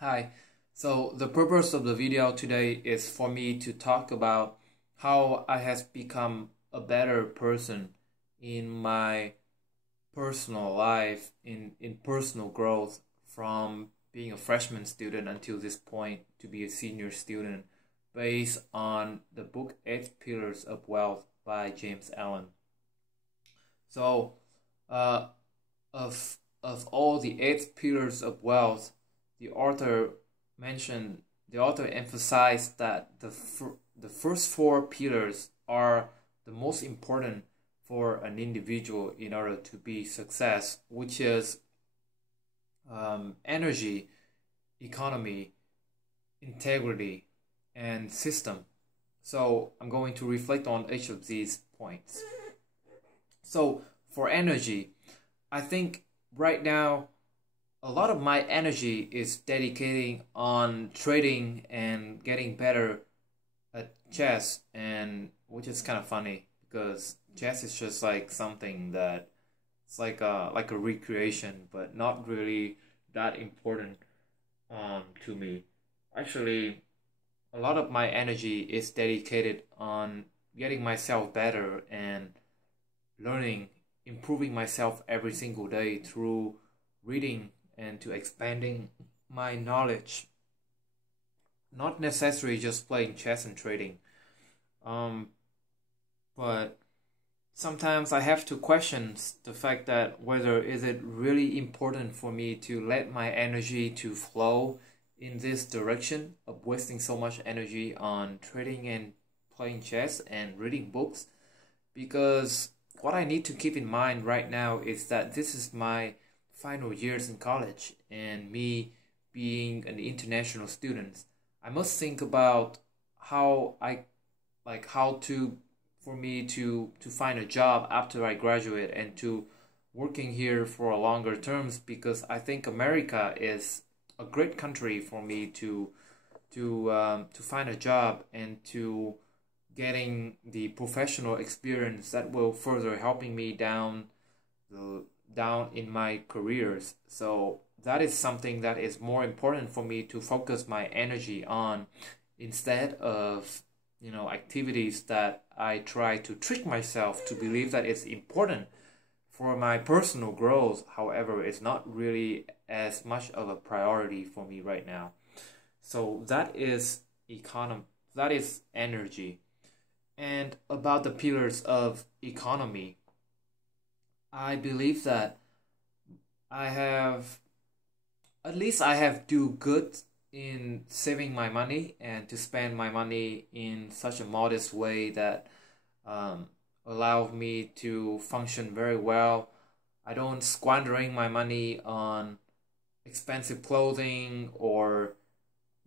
Hi, so the purpose of the video today is for me to talk about how I have become a better person in my personal life, in personal growth from being a freshman student until this point to be a senior student based on the book Eight Pillars of Wealth by James Allen. So, uh, of all the eight pillars of wealth, the author the author emphasized that the first four pillars are the most important for an individual in order to be success, which is energy, economy, integrity, and system. So I'm going to reflect on each of these points. So for energy, I think right now a lot of my energy is dedicating on trading and getting better at chess, and which is kind of funny because chess is just like something that it's like a recreation, but not really that important to me. Actually, a lot of my energy is dedicated on getting myself better and learning, improving myself every single day through reading and to expanding my knowledge. Not necessarily just playing chess and trading, um, but sometimes I have to question the fact that whether is it really important for me to let my energy to flow in this direction of wasting so much energy on trading and playing chess and reading books, because what I need to keep in mind right now is that this is my final years in college, and me being an international student, I must think about how I like how to for me to find a job after I graduate and to working here for a longer terms, because I think America is a great country for me to find a job and to getting the professional experience that will further helping me down in my careers. So that is something that is more important for me to focus my energy on, instead of activities that I try to trick myself to believe that it's important for my personal growth. However, it's not really as much of a priority for me right now. So that is energy. And about the pillars of economy, I believe that I have at least I have do good in saving my money and to spend my money in such a modest way that um, allow me to function very well. I don't squandering my money on expensive clothing, or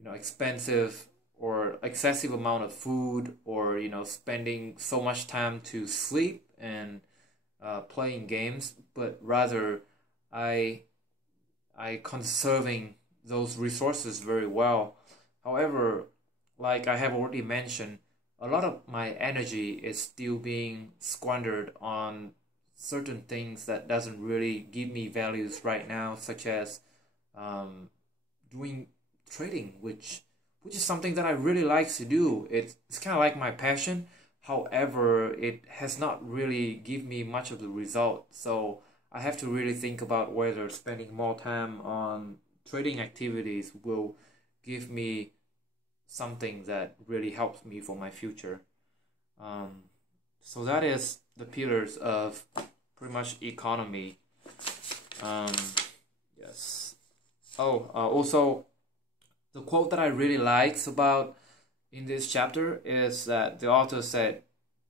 expensive or excessive amount of food, or spending so much time to sleep and playing games, but rather I I conserving those resources very well. However, like I have already mentioned, a lot of my energy is still being squandered on certain things that doesn't really give me values right now, such as um, doing trading, which is something that I really like to do. It's kind of like my passion. However, it has not really give me much of the result. So I have to really think about whether spending more time on trading activities will give me something that really helps me for my future. Um, so that is the pillars of pretty much economy. Um, yes. Oh, also the quote that I really likes about in this chapter is that the author said,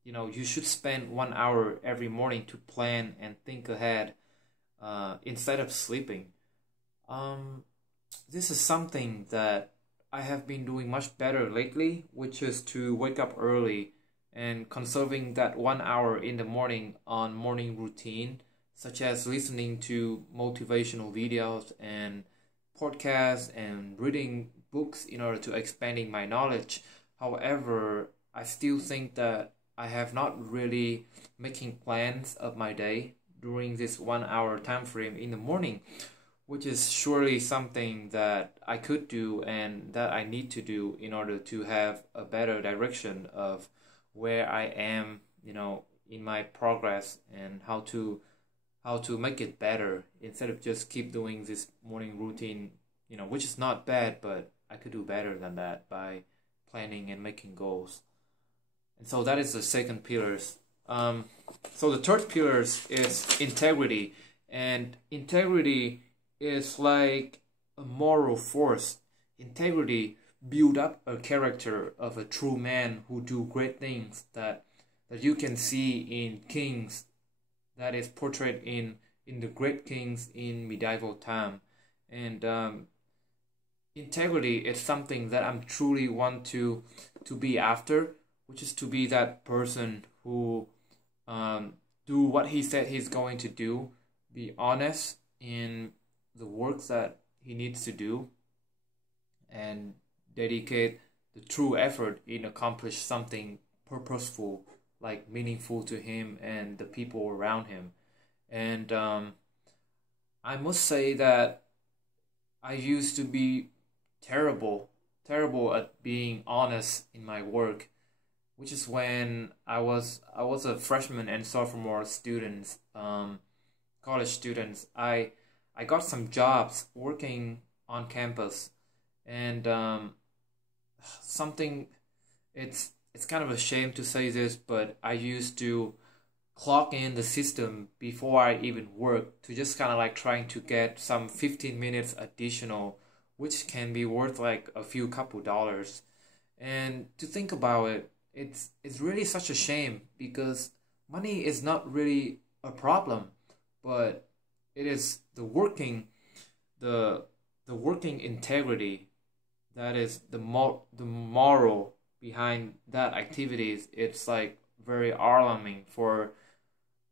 you should spend 1 hour every morning to plan and think ahead instead of sleeping. Um, this is something that I have been doing much better lately, which is to wake up early and conserving that 1 hour in the morning on morning routine, such as listening to motivational videos and podcasts and reading books in order to expanding my knowledge. However, I still think that I have not really making plans of my day during this 1 hour time frame in the morning, which is surely something that I could do and that I need to do in order to have a better direction of where I am, in my progress, and how to make it better instead of just keep doing this morning routine, which is not bad, but I could do better than that by planning and making goals. And so that is the second pillars. So the third pillars is integrity, and integrity is like a moral force. Integrity build up a character of a true man who do great things that you can see in kings, that is portrayed in the great kings in medieval time. And integrity is something that I'm truly want to be after, which is to be that person who do what he said he's going to do, be honest in the work that he needs to do, and dedicate the true effort in accomplish something purposeful, like meaningful to him and the people around him. And I must say that I used to be terrible at being honest in my work, which is when I was a freshman and sophomore students, college students. I got some jobs working on campus, and something, it's kind of a shame to say this, but I used to clock in the system before I even work, to just kind of like trying to get some 15 minutes additional, which can be worth like a few couple dollars. And to think about it, it's really such a shame, because money is not really a problem, but it is the working integrity, that is the moral behind that activities. It's like very alarming for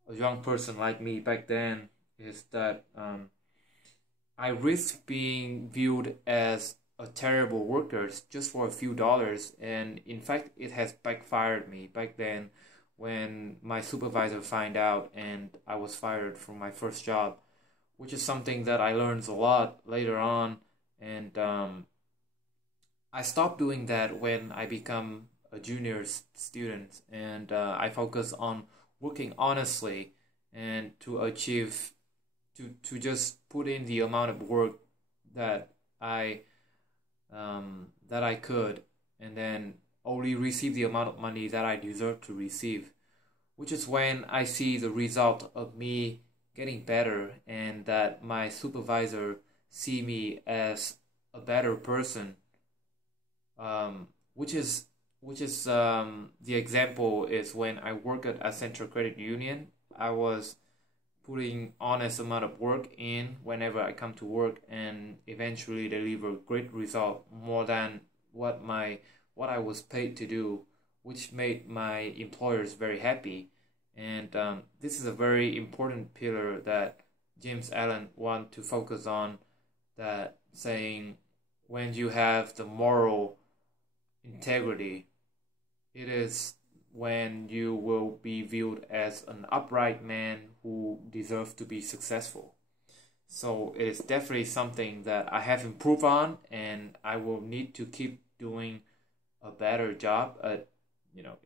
a young person like me back then, is that I risked being viewed as a terrible worker just for a few dollars, and in fact it has backfired me back then when my supervisor find out and I was fired from my first job, which is something that I learned a lot later on. And I stopped doing that when I become a junior student, and I focus on working honestly and to achieve, to just put in the amount of work that I that I could, and then only receive the amount of money that I deserve to receive, which is when I see the result of me getting better, and that my supervisor see me as a better person. Which is the example is when I work at a Central Credit Union. I was putting honest amount of work in whenever I come to work, and eventually deliver great result, more than what I was paid to do, which made my employers very happy. And this is a very important pillar that James Allen want to focus on, that saying, when you have the moral integrity, it is when you will be viewed as an upright man who deserves to be successful. So it is definitely something that I have improved on, and I will need to keep doing a better job at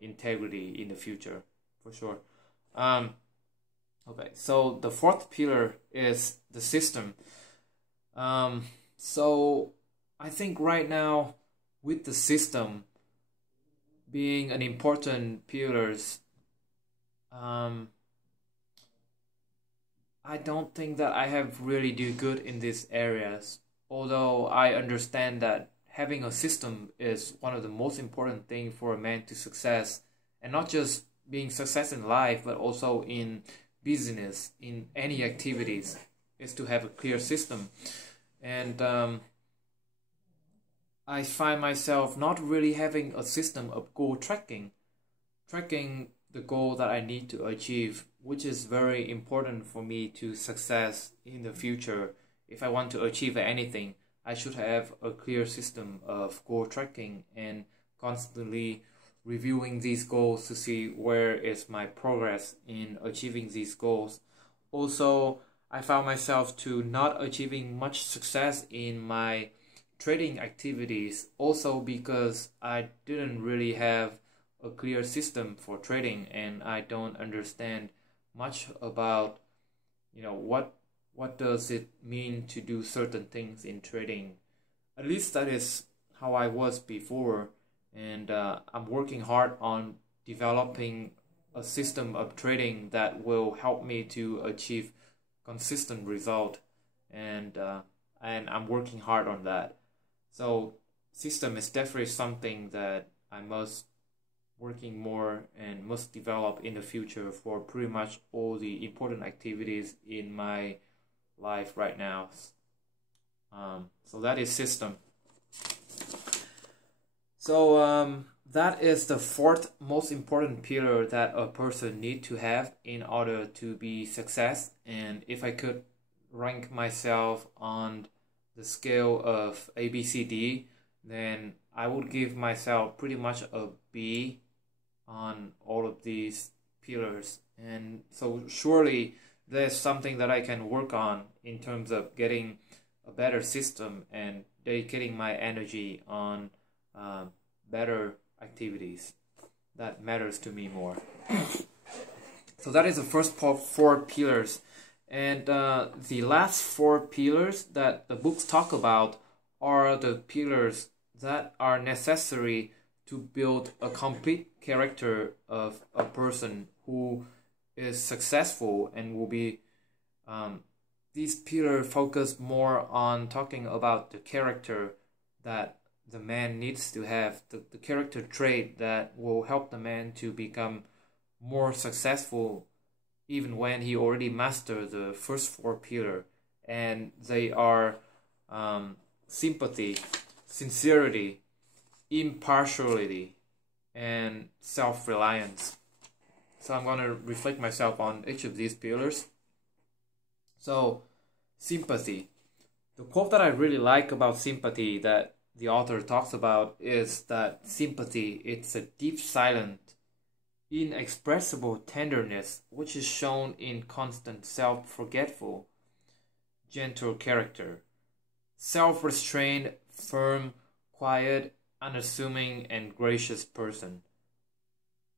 integrity in the future, for sure. Okay, so the fourth pillar is the system. So I think right now, with the system being an important pillars, I don't think that I have really do good in these areas. Although I understand that having a system is one of the most important thing for a man to success, and not just being success in life, but also in business, in any activities, is to have a clear system. And I find myself not really having a system of goal tracking the goal that I need to achieve, which is very important for me to success in the future. If I want to achieve anything, I should have a clear system of goal tracking, and constantly reviewing these goals to see where is my progress in achieving these goals. Also, I found myself to not achieving much success in my trading activities, also because I didn't really have a clear system for trading, and I don't understand much about, what does it mean to do certain things in trading. At least that is how I was before, and I'm working hard on developing a system of trading that will help me to achieve consistent result, and I'm working hard on that. So system is definitely something that I must working more and must develop in the future for pretty much all the important activities in my life right now. So that is system. So that is the fourth most important pillar that a person need to have in order to be success. And if I could rank myself on the scale of ABCD, then I would give myself pretty much a B on all of these pillars. And so surely there's something that I can work on in terms of getting a better system and dedicating my energy on better activities that matters to me more. So that is the first four pillars. And the last four pillars that the books talk about are the pillars that are necessary to build a complete character of a person who is successful and will be. These pillars focus more on talking about the character that the man needs to have, the character trait that will help the man to become more successful even when he already mastered the first four pillars. And they are sympathy, sincerity, impartiality, and self-reliance. So I'm going to reflect myself on each of these pillars. So, sympathy. The quote that I really like about sympathy that the author talks about is that sympathy, it's a deep, silent, inexpressible tenderness which is shown in constant self-forgetful, gentle character. Self-restrained, firm, quiet, unassuming, and gracious person.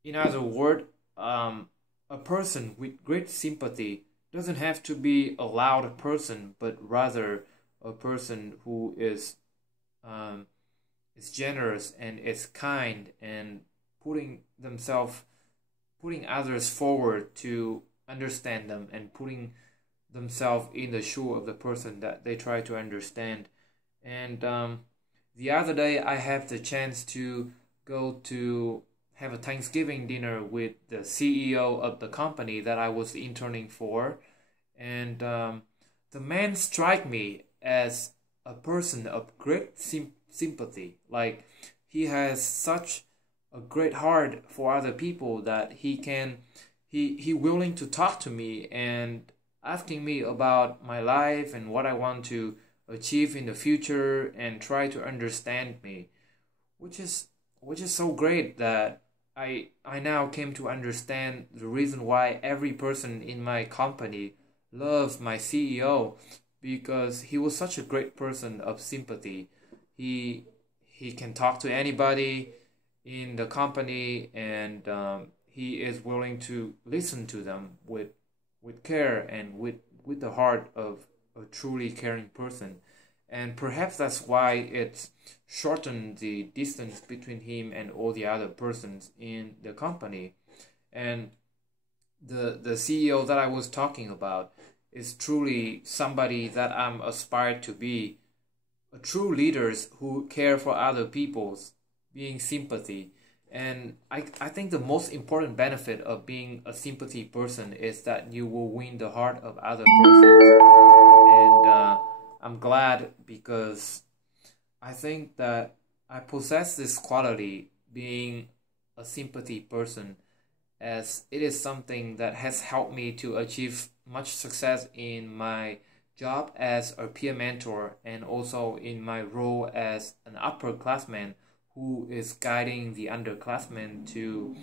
In other words, a person with great sympathy doesn't have to be a loud person, but rather a person who is generous and is kind and putting others forward to understand them and putting themselves in the shoe of the person that they try to understand. And the other day I had the chance to go to have a Thanksgiving dinner with the CEO of the company that I was interning for, and the man struck me as a person of great sympathy. Like, he has such a great heart for other people that he willing to talk to me and asking me about my life and what I want to achieve in the future and try to understand me, which is so great that I now came to understand the reason why every person in my company loves my CEO, because he was such a great person of sympathy. He can talk to anybody in the company, and he is willing to listen to them with care and with the heart of a truly caring person. And perhaps that's why it shortened the distance between him and all the other persons in the company. And the CEO that I was talking about is truly somebody that I'm aspired to be. A true leaders who care for other people's, being sympathy. And I think the most important benefit of being a sympathy person is that you will win the heart of other persons. And I'm glad, because I think that I possess this quality, being a sympathy person, as it is something that has helped me to achieve much success in my job as a peer mentor and also in my role as an upperclassman who is guiding the underclassmen to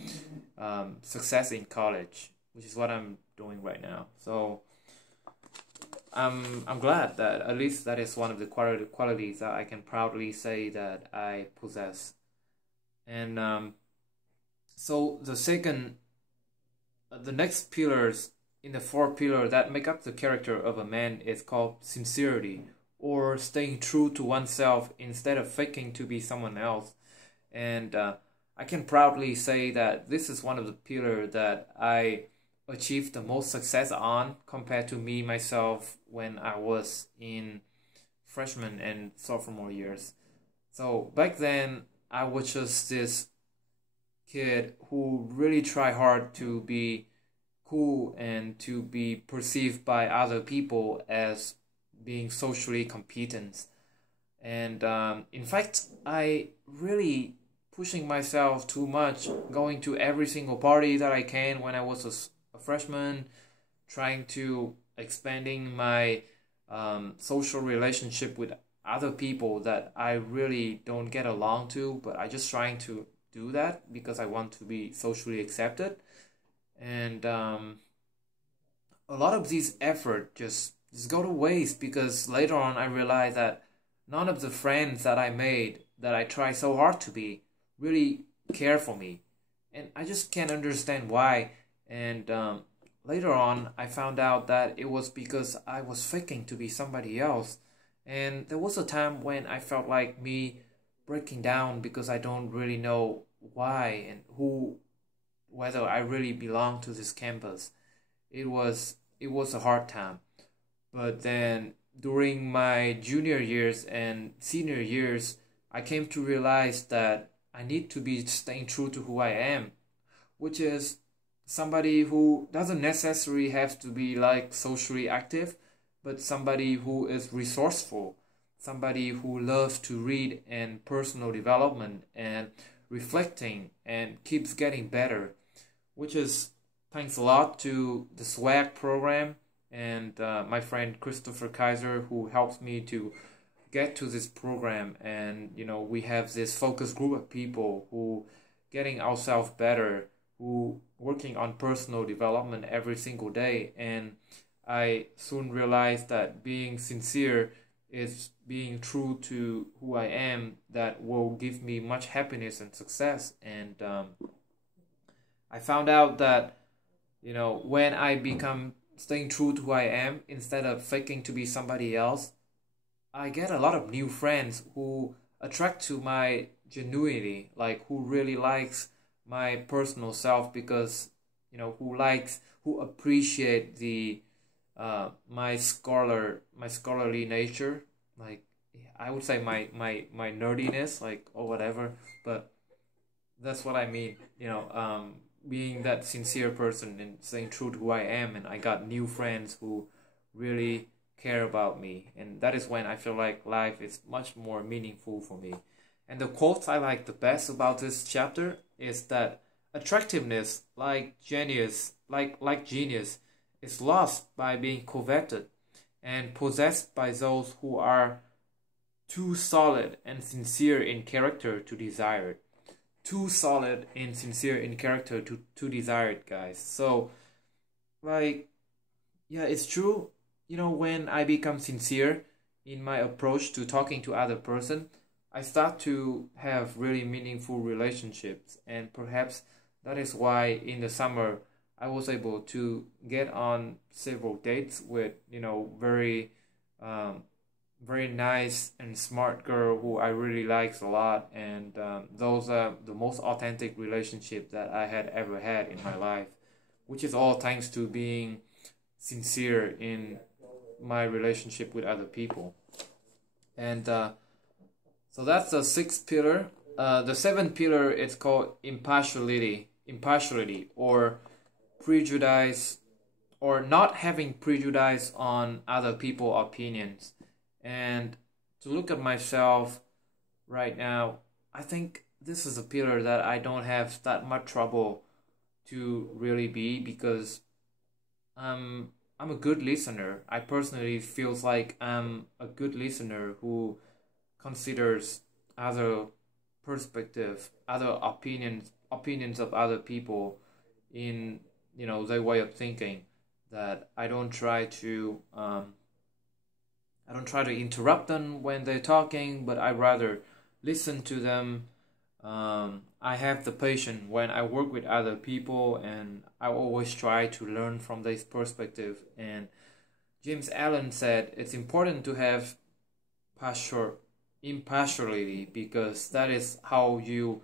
success in college, which is what I'm doing right now. So I'm glad that at least that is one of the qualities that I can proudly say that I possess. And so the next pillars in the four pillar that make up the character of a man is called sincerity, or staying true to oneself instead of faking to be someone else. And I can proudly say that this is one of the pillar that I achieved the most success on compared to me myself when I was in freshman and sophomore years. So back then I was just this kid who really try hard to be cool and to be perceived by other people as being socially competent. And in fact, I really pushing myself too much, going to every single party that I can when I was a freshman, trying to expanding my social relationship with other people that I really don't get along to, but I just trying to do that because I want to be socially accepted. And a lot of these effort just go to waste because later on I realized that none of the friends that I made that I try so hard to be really care for me, and I just can't understand why. And later on I found out that it was because I was faking to be somebody else. And there was a time when I felt like me breaking down because I don't really know why and who, whether I really belong to this campus. It was a hard time. But then during my junior years and senior years, I came to realize that I need to be staying true to who I am, which is somebody who doesn't necessarily have to be like socially active, but somebody who is resourceful, somebody who loves to read and personal development and reflecting and keeps getting better, which is thanks a lot to the SWAG program and my friend Christopher Kaiser, who helps me to get to this program. And we have this focus group of people who getting ourselves better, who working on personal development every single day. And I soon realized that being sincere is being true to who I am, that will give me much happiness and success. And I found out that when I become staying true to who I am instead of faking to be somebody else, I get a lot of new friends who attract to my genuinity, like who really likes my personal self, because who appreciate the my scholarly nature, like I would say my nerdiness, like, or whatever. But that's what I mean, being that sincere person and staying true to who I am. And I got new friends who really care about me, and that is when I feel like life is much more meaningful for me. And the quote I like the best about this chapter is that attractiveness, like genius, is lost by being coveted and possessed by those who are too solid and sincere in character to desire it. Too solid and sincere in character to desire it, guys. So, like, yeah, it's true. When I become sincere in my approach to talking to other person, I start to have really meaningful relationships. And perhaps that is why in the summer I was able to get on several dates with very nice and smart girl who I really likes a lot. And those are the most authentic relationship that I had ever had in my life, which is all thanks to being sincere in my relationship with other people. And so that's the sixth pillar. The seventh pillar is called impartiality, or prejudice, or not having prejudice on other people's opinions. And to look at myself right now, I think this is a pillar that I don't have that much trouble to really be, because I'm a good listener. I personally feels like I'm a good listener who considers other perspective, other opinions of other people in their way of thinking. That I don't try to I don't try to interrupt them when they're talking, but I rather listen to them. I have the patience when I work with other people, and I always try to learn from this perspective. And James Allen said it's important to have partial impartiality because that is how you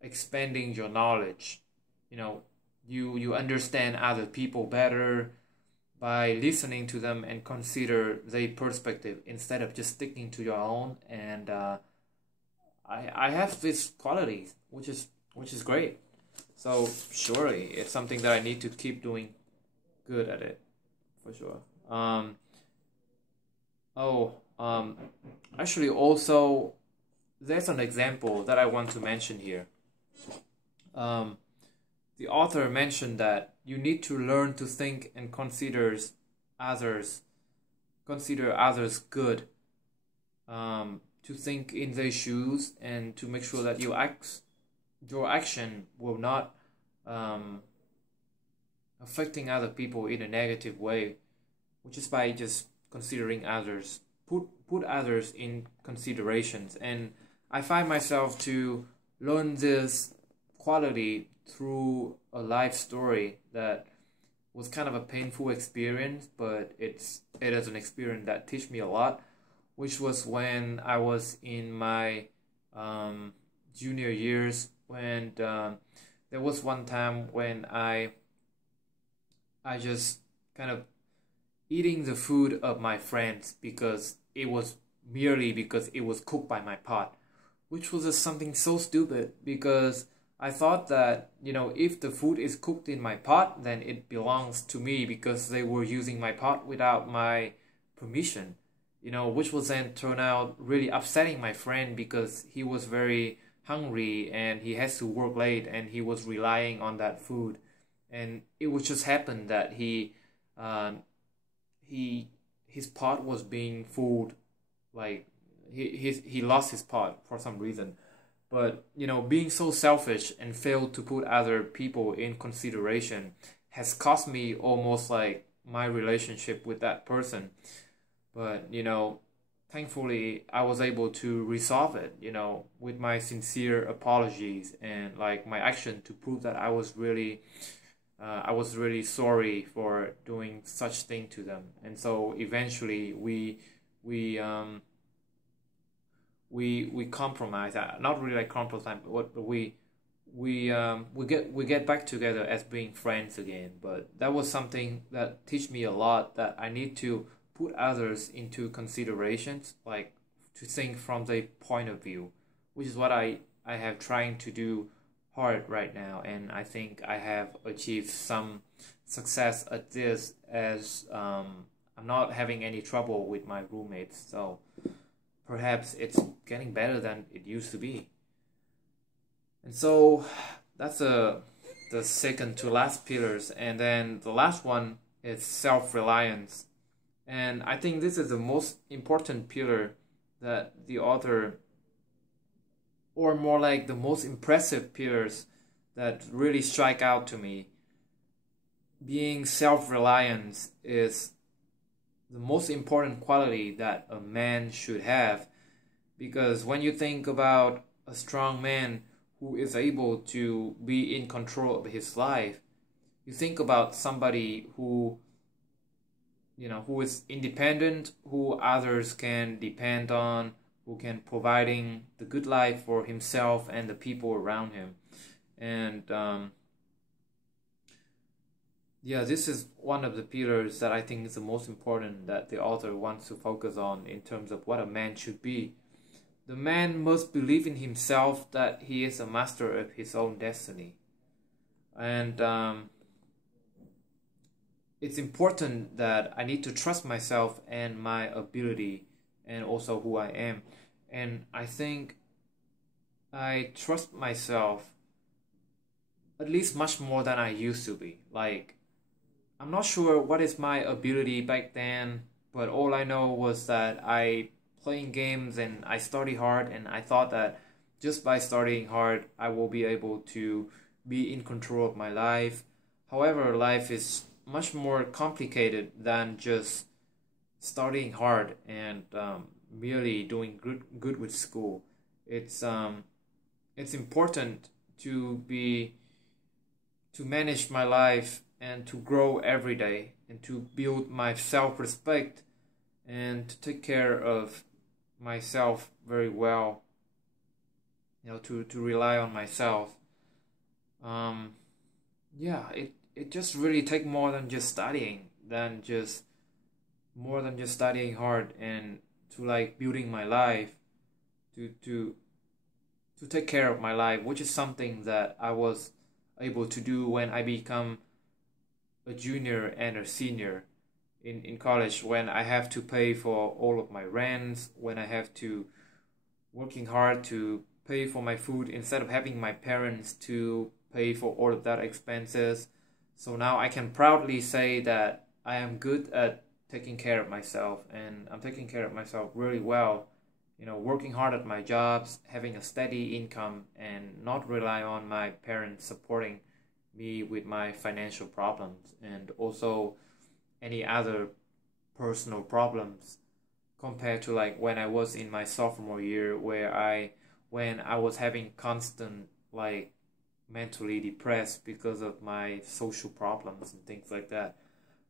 expanding your knowledge. You know, you understand other people better by listening to them and consider their perspective instead of just sticking to your own. And I have this quality which is great. So surely it's something that I need to keep doing good at it for sure. Oh, actually, also, there's an example that I want to mention here. Um, the author mentioned that you need to learn to think and others, consider others good. To think in their shoes and to make sure that your action will not um, affecting other people in a negative way, which is by just considering others, put others in considerations. And I find myself to learn this quality through a life story that was kind of a painful experience, but it is an experience that teach me a lot, which was when I was in my junior years, when there was one time when I just kind of eating the food of my friends because it was merely because it was cooked by my pot, which was just something so stupid because I thought that, if the food is cooked in my pot, then it belongs to me because they were using my pot without my permission, which was then turn out really upsetting my friend because he was very hungry and he has to work late and he was relying on that food. And it would just happen that his pot was being fooled, like he lost his pot for some reason. But being so selfish and failed to put other people in consideration has cost me almost like my relationship with that person. But thankfully I was able to resolve it, with my sincere apologies and like my action to prove that I was really sorry for doing such thing to them. And so eventually we compromise. Not really like compromise, but we get back together as being friends again. But that was something that teach me a lot, that I need to put others into considerations, like to think from their point of view, which is what I have trying to do hard right now, and I think I have achieved some success at this as I'm not having any trouble with my roommates. So perhaps it's getting better than it used to be. And so that's the second to last pillars, and then the last one is self-reliance. And I think this is the most important pillar that the author, or more like the most impressive pillars that really strike out to me. Being self-reliant is the most important quality that a man should have, because when you think about a strong man who is able to be in control of his life, you think about somebody who is independent, who others can depend on, who can providing the good life for himself and the people around him. And this is one of the pillars that I think is the most important that the author wants to focus on in terms of what a man should be. The man must believe in himself that he is a master of his own destiny. And it's important that I need to trust myself and my ability and also who I am. And I think I trust myself at least much more than I used to be. Like, I'm not sure what is my ability back then, but all I know was that I playing games and I study hard, and I thought that just by studying hard I will be able to be in control of my life. However, life is much more complicated than just studying hard and merely doing good with school. It's it's important to be to manage my life and to grow every day and to build my self-respect and to take care of myself very well, to rely on myself. um yeah, it just really take more than just studying hard, and to like building my life, to to to take care of my life, which is something that I was able to do when I become a junior and a senior in college, when I have to pay for all of my rents, when I have to working hard to pay for my food instead of having my parents to pay for all of that expenses. So now I can proudly say that I am good at taking care of myself, and I'm taking care of myself really well. Working hard at my jobs, having a steady income, and not rely on my parents supporting me with my financial problems, and also any other personal problems, compared to like when I was in my sophomore year, when I was having constant like mentally depressed because of my social problems and things like that.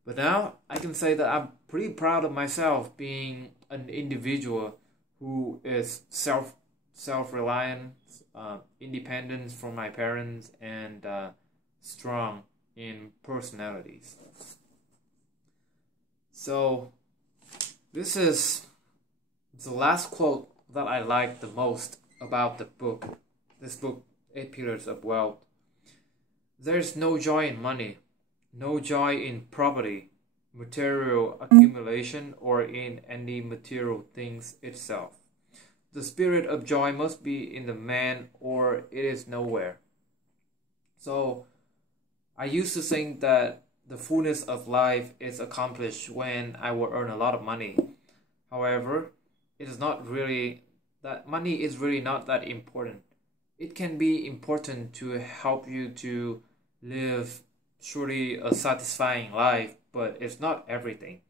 But now I can say that I'm pretty proud of myself being an individual who is self-reliant, independent from my parents, and strong in personalities. So this is the last quote that I like the most about the book. This book, Eight Pillars of Wealth. There's no joy in money, no joy in property, material accumulation, or in any material things itself. The spirit of joy must be in the man, or it is nowhere. So I used to think that the fullness of life is accomplished when I will earn a lot of money. However, it is not really that money is really not that important. It can be important to help you to live surely a satisfying life, but it's not everything.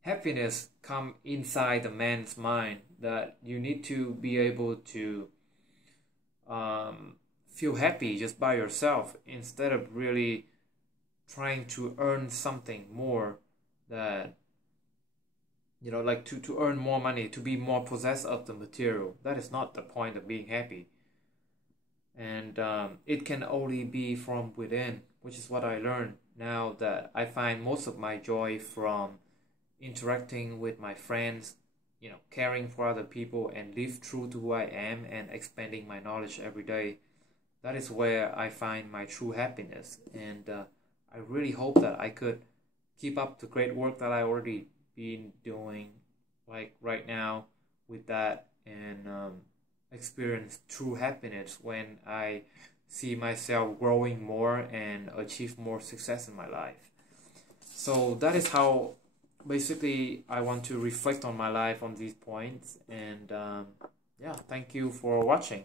Happiness comes inside the man's mind, that you need to be able to feel happy just by yourself, instead of really trying to earn something more, that like to earn more money, to be more possessed of the material. That is not the point of being happy. And it can only be from within, which is what I learned now, that I find most of my joy from interacting with my friends, caring for other people, and live true to who I am, and expanding my knowledge every day. That is where I find my true happiness. And I really hope that I could keep up the great work that I already been doing, like right now, with that, and experience true happiness when I see myself growing more and achieve more success in my life. So that is how basically I want to reflect on my life on these points. And yeah, thank you for watching.